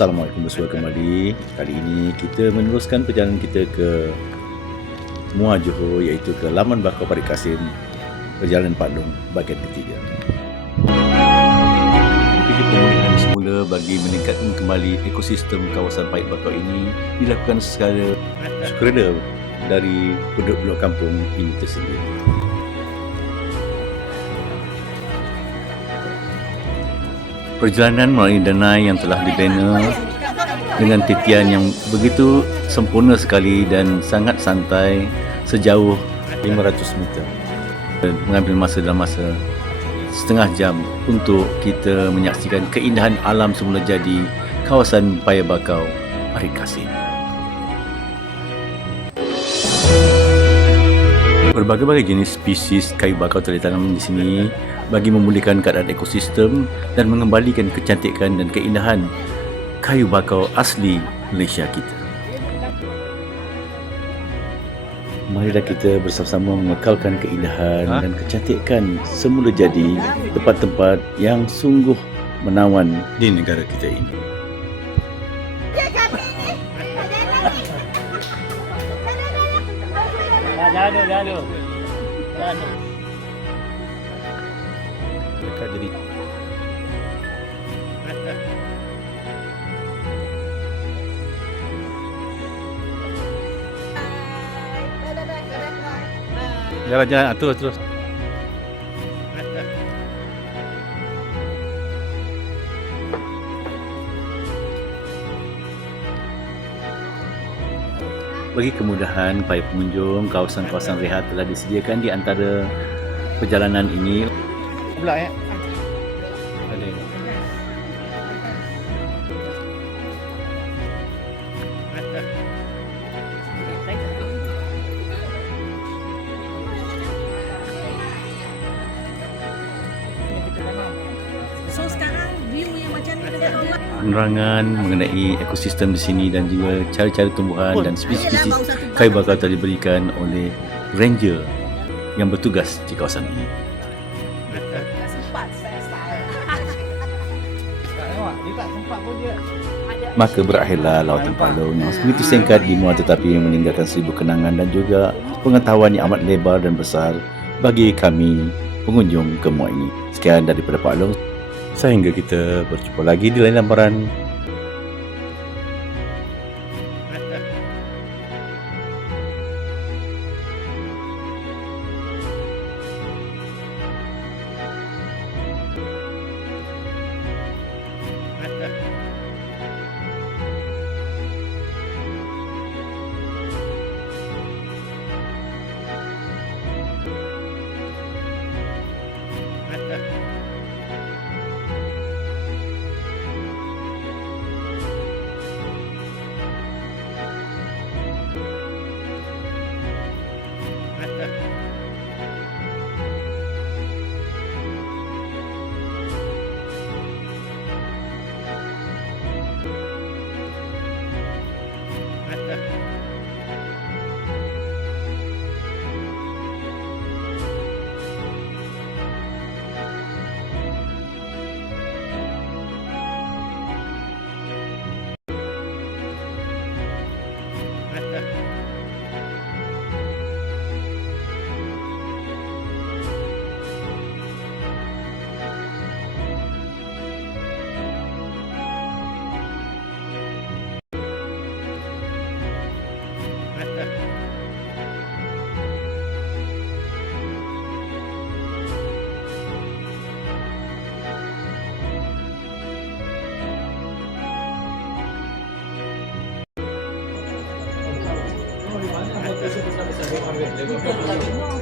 Assalamualaikum bersua kembali. Kali ini kita meneruskan perjalanan kita ke Muar Johor iaitu ke Laman Bakau Parit Kasim Perjalanan Pak Long bahagian ketiga. Upaya pemulihan semula bagi meningkatkan kembali ekosistem kawasan Pait Bakau ini dilakukan secara sukarela dari penduduk kampung ini tersendiri. Perjalanan melalui danai yang telah dibina dengan titian yang begitu sempurna sekali dan sangat santai sejauh 500 meter. Mengambil masa dalam masa setengah jam untuk kita menyaksikan keindahan alam semula jadi kawasan Paya Bakau, Parit Kasim. Berbagai-bagai jenis spesies kayu bakau telah ditanam di sini bagi memulihkan keadaan ekosistem dan mengembalikan kecantikan dan keindahan kayu bakau asli Malaysia kita. Marilah kita bersama-sama mengekalkan keindahan ha? dan kecantikan semula jadi tempat-tempat yang sungguh menawan di negara kita ini. Jadu. Jadu. Dekat jadi Jalan jalan terus terus. Bagi kemudahan para pengunjung, kawasan-kawasan rehat telah disediakan di antara perjalanan ini. Pula ya. Ada. Penerangan mengenai ekosistem di sini dan juga cara-cara tumbuhan dan spesies kayu bakau telah diberikan oleh ranger yang bertugas di kawasan ini. Maka berakhirlah Lautan Palung yang begitu singkat di muar tetapi meninggalkan seribu kenangan dan juga pengetahuan yang amat lebar dan besar bagi kami pengunjung ke muar ini. Sekian daripada Pak Long. Sehingga kita berjumpa lagi di lain lambaran. Tengok. 这是不是的像刘方然